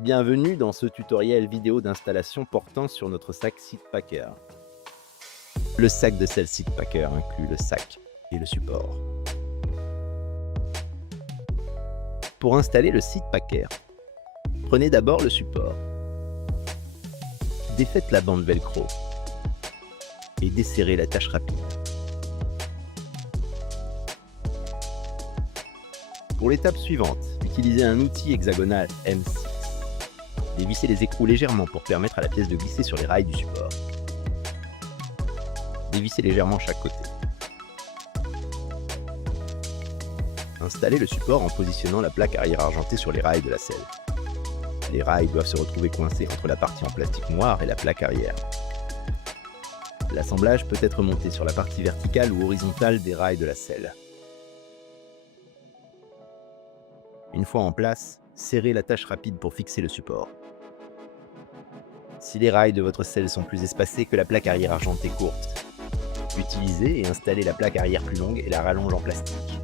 Bienvenue dans ce tutoriel vidéo d'installation portant sur notre sac SeatPacker. Le sac de selle SeatPacker inclut le sac et le support. Pour installer le SeatPacker, prenez d'abord le support. Défaites la bande velcro et desserrez l'attache rapide. Pour l'étape suivante, utilisez un outil hexagonal M6. Dévissez les écrous légèrement pour permettre à la pièce de glisser sur les rails du support. Dévissez légèrement chaque côté. Installez le support en positionnant la plaque arrière argentée sur les rails de la selle. Les rails doivent se retrouver coincés entre la partie en plastique noir et la plaque arrière. L'assemblage peut être monté sur la partie verticale ou horizontale des rails de la selle. Une fois en place, serrez l'attache rapide pour fixer le support. Si les rails de votre selle sont plus espacés que la plaque arrière argentée courte, utilisez et installez la plaque arrière plus longue et la rallonge en plastique.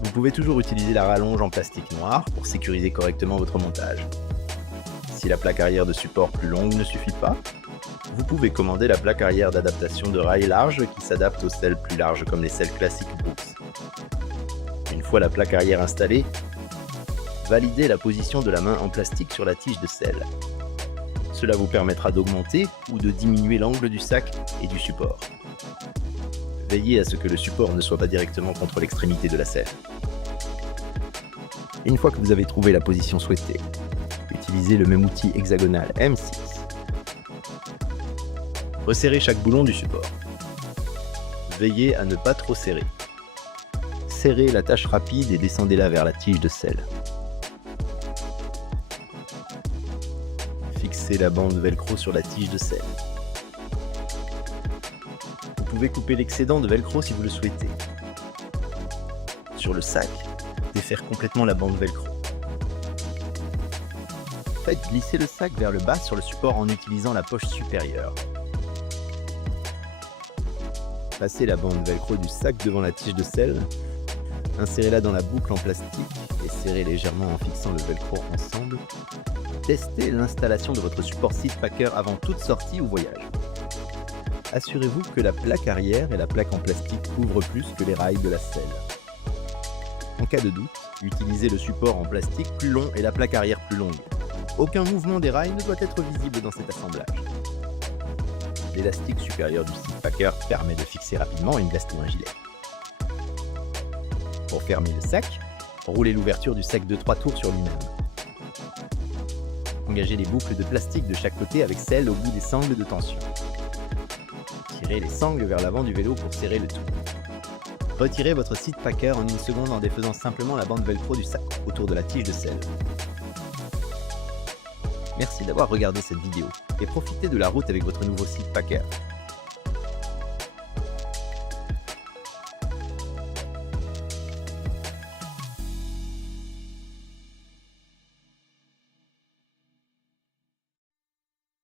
Vous pouvez toujours utiliser la rallonge en plastique noir pour sécuriser correctement votre montage. Si la plaque arrière de support plus longue ne suffit pas, vous pouvez commander la plaque arrière d'adaptation de rails larges qui s'adapte aux selles plus larges comme les selles classiques Brooks. Une fois la plaque arrière installée, validez la position de la main en plastique sur la tige de selle. Cela vous permettra d'augmenter ou de diminuer l'angle du sac et du support. Veillez à ce que le support ne soit pas directement contre l'extrémité de la selle. Une fois que vous avez trouvé la position souhaitée, utilisez le même outil hexagonal M6. Resserrez chaque boulon du support. Veillez à ne pas trop serrer. Serrez l'attache rapide et descendez-la vers la tige de selle. Fixez la bande velcro sur la tige de selle. Vous pouvez couper l'excédent de velcro si vous le souhaitez. Sur le sac, défaire complètement la bande velcro. Faites glisser le sac vers le bas sur le support en utilisant la poche supérieure. Passez la bande velcro du sac devant la tige de selle. Insérez-la dans la boucle en plastique et serrez légèrement en fixant le velcro ensemble. Testez l'installation de votre support SeatPacker avant toute sortie ou voyage. Assurez-vous que la plaque arrière et la plaque en plastique couvrent plus que les rails de la selle. En cas de doute, utilisez le support en plastique plus long et la plaque arrière plus longue. Aucun mouvement des rails ne doit être visible dans cet assemblage. L'élastique supérieur du SeatPacker permet de fixer rapidement une veste ou un gilet. Pour fermer le sac, roulez l'ouverture du sac de 3 tours sur lui-même. Engagez les boucles de plastique de chaque côté avec celles au bout des sangles de tension. Tirez les sangles vers l'avant du vélo pour serrer le tout. Retirez votre SeatPacker en une seconde en défaisant simplement la bande velcro du sac autour de la tige de selle. Merci d'avoir regardé cette vidéo et profitez de la route avec votre nouveau SeatPacker.